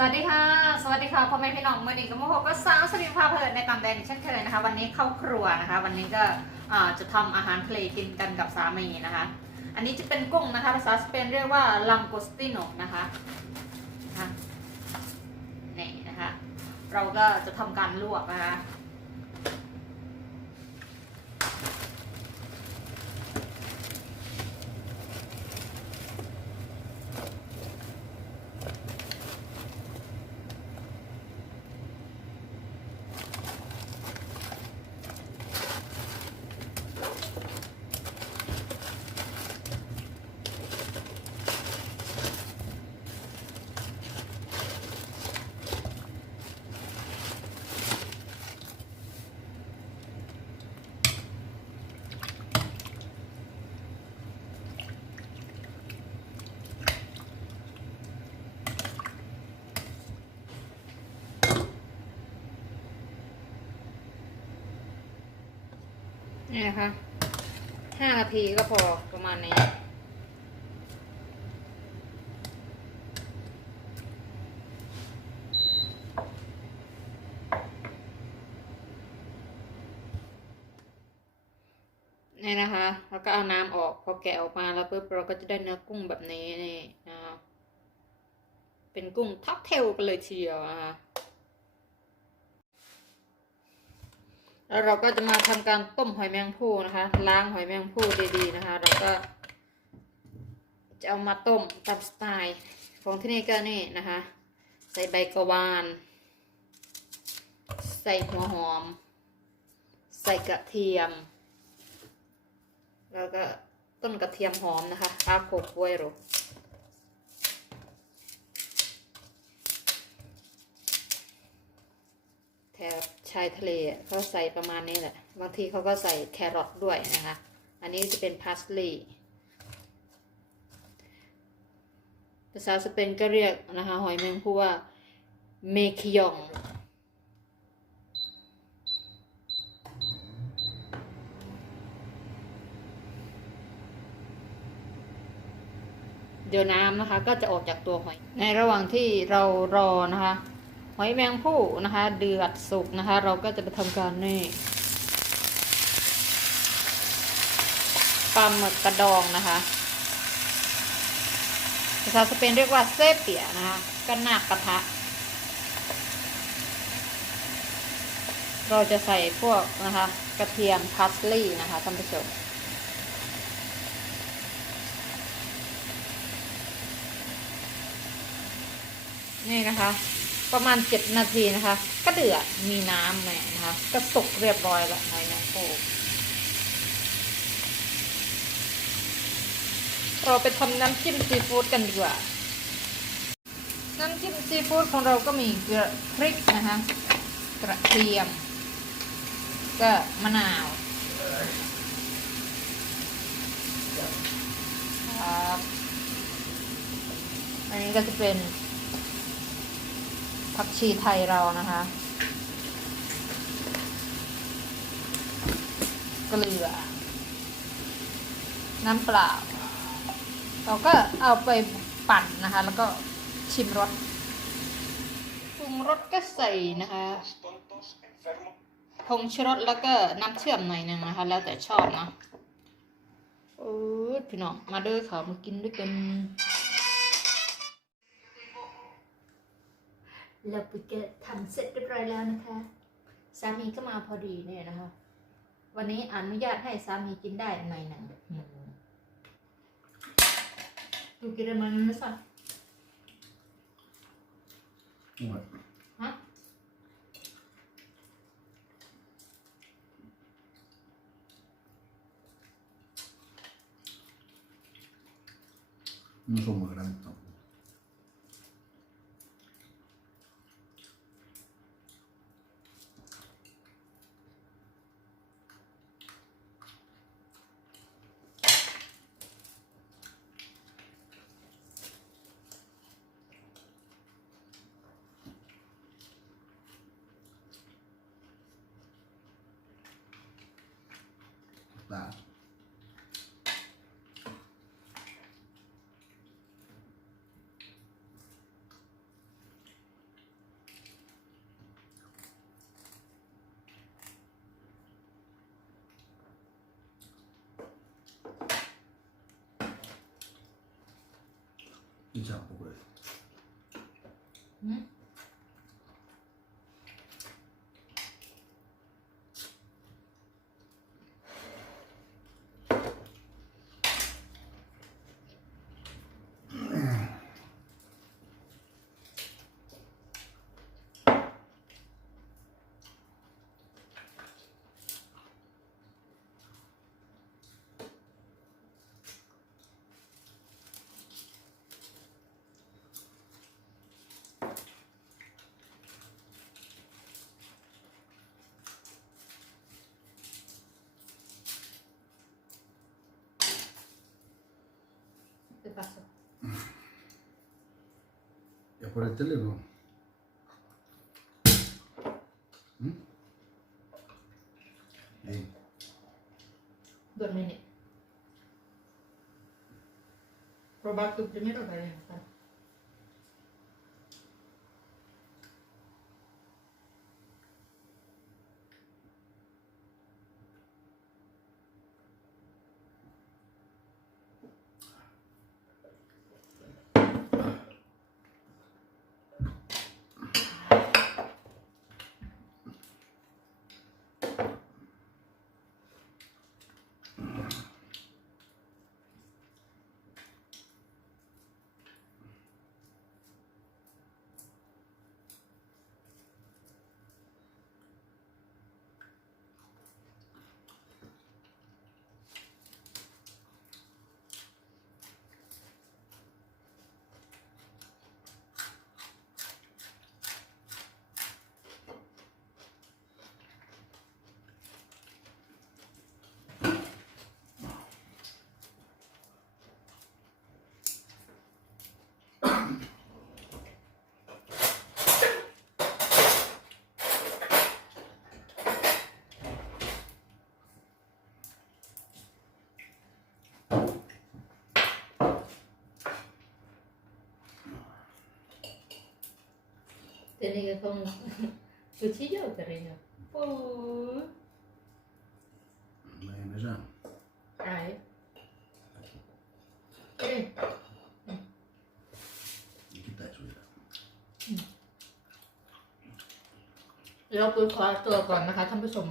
สวัสดีค่ะสวัสดีค่ะพ่อแม่พี่น้องเมื่อนี้ก็มาพบกับสาวสลิมพาเพลินในตามแดนเช่นเคยนะคะวันนี้เข้าครัวนะคะวันนี้ก็จะทำอาหารทะเลกินกันกับสามีนะคะอันนี้จะเป็นกุ้งนะคะภาษาสเปนเรียกว่าลังโกสติโนนะคะนี่นะคะเราก็จะทำการลวกนะคะนี่นะคะ5 นาทีก็พอประมาณนี้นี่นะคะแล้วก็เอาน้ำออกพอแกะออกมาแล้วปุ๊บเราก็จะได้เนื้อกุ้งแบบนี้นี่นะคะเป็นกุ้งท็อปเทลกันเลยทีเดียวนะคะแล้วเราก็จะมาทำการต้มหอยแมงภู่นะคะล้างหอยแมงภู่ดีๆนะคะเราก็จะเอามาต้มตามสไตล์ของที่นี่ก็นี่นะคะใส่ใบกะวานใส่หัวหอมใส่กระเทียมแล้วก็ต้นกระเทียมหอมนะคะอาโคกไวโรแถบชายทะเลเขาใส่ประมาณนี้แหละบางทีเขาก็ใส่แครอทด้วยนะคะอันนี้จะเป็นพาสลีย์ภาษาสเปนก็เรียกนะคะหอยแมงภู่ว่าเมคิยองเดี๋ยวน้ำนะคะก็จะออกจากตัวหอยในระหว่างที่เรารอนะคะหอยแมงภู่นะคะเดือดสุกนะคะเราก็จะไปทำการนี่ปลาหมึกกระดองนะคะภาษาสเปนเรียกว่าเซเปียนะคะก็หน้ากระทะเราจะใส่พวกนะคะกระเทียมพาสลีย์นะคะท่านผู้ชมนี่นะคะประมาณ7 นาทีนะคะก็เดือดมีน้ำแม่นะคะก็สุกเรียบร้อยแล้วหอยแมงภู่เราไปทำน้ำจิ้มซีฟู้ดกันดีกว่าน้ำจิ้มซีฟู้ดของเราก็มีพริกนะคะกระเทียมก็มะนาวครับอันนี้ก็จะเป็นผักชีไทยเรานะคะเกลือน้ำเปล่าเราก็เอาไปปั่นนะคะแล้วก็ชิมรสปรุงรสก็ใส่นะคะผงชูรสแล้วก็น้ำเชื่อมหน่อยนึงนะคะแล้วแต่ชอบเนาะพี่น้องมาด้วยค่ะมากินด้วยกันเราไปเก็บทำเสร็จเรียบร้อยแล้วนะคะสามีก็มาพอดีเนี่ยนะคะวันนี้อนุญาตให้สามีกินได้หน่อยหนึ่งดูกินอะไรมันไม่สั่งฮะNon so veramente. Dai. น Diciamo questo. Mm. ¿Qué pasó? ¿Ya por el teléfono? ¿Mm? Ahí. Dormir. Probar tú primero, Karen. Tiene que con cuchillo o cariño. Bene, già. Ay. Eh. Di chi dai su? เราปุ๋ยขอตัวก่อนนะคะท่านผู้ชม